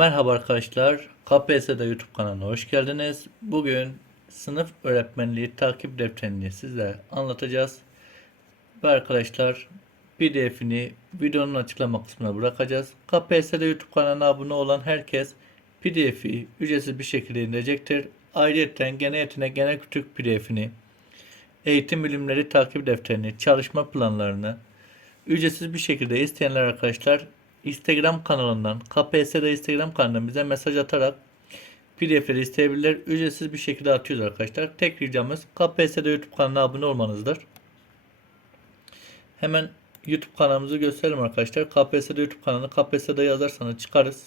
Merhaba arkadaşlar. KPSS'de YouTube kanalına hoş geldiniz. Bugün sınıf öğretmenliği takip defterini size anlatacağız. Ve arkadaşlar PDF'ini videonun açıklama kısmına bırakacağız. KPSS'de YouTube kanalına abone olan herkes PDF'i ücretsiz bir şekilde indirecektir. Ayrıca genel yetenek genel kültür PDF'ini, eğitim bilimleri takip defterini, çalışma planlarını ücretsiz bir şekilde isteyenler arkadaşlar Instagram kanalından KPSS'de Instagram kanalından bize mesaj atarak PDF'leri isteyebilirler. Ücretsiz bir şekilde atıyoruz arkadaşlar. Tek ricamız KPSS'de YouTube kanalına abone olmanızdır. Hemen YouTube kanalımızı gösterelim arkadaşlar. KPSS'de YouTube kanalı KPSS'de yazarsanız çıkarız.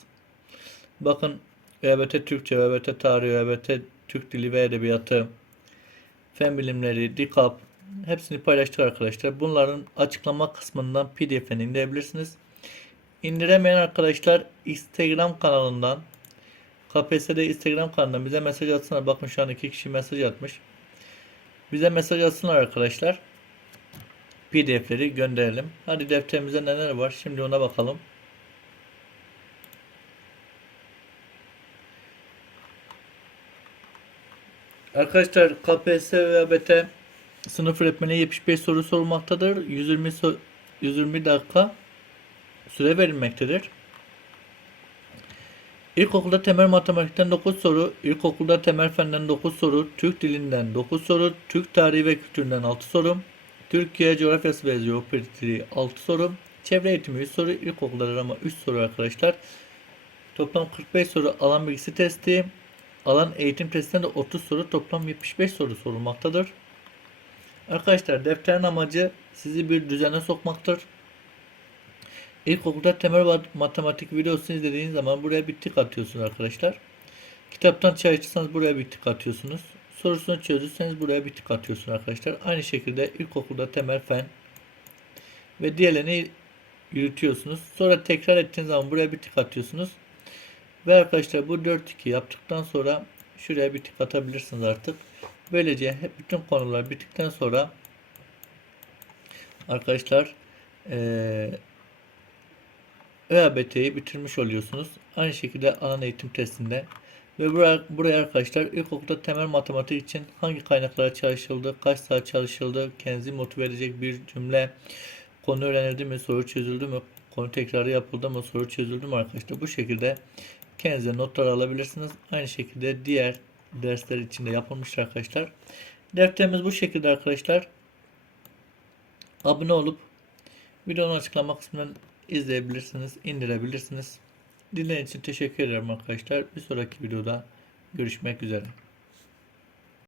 Bakın ÖBT Türkçe, ÖBT Tarih, ÖBT Türk Dili ve Edebiyatı, Fen Bilimleri, DİKAP hepsini paylaştık arkadaşlar. Bunların açıklama kısmından PDF'ini indirebilirsiniz. İndiremeyen arkadaşlar Instagram kanalından KPSS'de Instagram kanalından bize mesaj atsınlar. Bakın şu an iki kişi mesaj atmış. Bize mesaj atsınlar arkadaşlar. PDF'leri gönderelim. Hadi defterimizde neler var? Şimdi ona bakalım. Arkadaşlar KPSS ve ABT sınıf öğretmeni 75 soru sorulmaktadır. 120 so- 120 dakika süre verilmektedir. İlkokulda temel matematikten 9 soru, ilkokulda temel fenden 9 soru, Türk dilinden 9 soru, Türk tarihi ve kültüründen 6 soru, Türkiye coğrafyası ve jeopolitiği 6 soru, çevre eğitimi 100 soru, ilkokulda arama 3 soru arkadaşlar. Toplam 45 soru alan bilgisi testi, alan eğitim testinden de 30 soru, toplam 75 soru sorulmaktadır. Arkadaşlar defterin amacı sizi bir düzene sokmaktır. İlkokulda temel mat- matematik videosunu izlediğiniz zaman buraya bir tık atıyorsunuz arkadaşlar. Kitaptan çalışırsanız buraya bir tık atıyorsunuz. Sorusunu çözürseniz buraya bir tık atıyorsunuz arkadaşlar. Aynı şekilde ilkokulda temel fen ve diğerlerini yürütüyorsunuz. Sonra tekrar ettiğiniz zaman buraya bir tık atıyorsunuz. Ve arkadaşlar bu 4-2 yaptıktan sonra şuraya bir tık atabilirsiniz artık. Böylece bütün konular bittikten sonra arkadaşlar eee ÖABT'yi bitirmiş oluyorsunuz. Aynı şekilde alan eğitim testinde ve buraya, buraya arkadaşlar ilkokulda temel matematik için hangi kaynaklara çalışıldı, kaç saat çalışıldı, kendinizi motive edecek bir cümle, konu öğrenildi mi, soru çözüldü mü, konu tekrarı yapıldı mı, soru çözüldü mü arkadaşlar bu şekilde kendinize notlar alabilirsiniz. Aynı şekilde diğer dersler için de yapılmıştır arkadaşlar. Defterimiz bu şekilde arkadaşlar. Abone olup videonun açıklama kısmından izleyebilirsiniz, indirebilirsiniz. Dinlediğiniz için teşekkür ederim arkadaşlar. Bir sonraki videoda görüşmek üzere.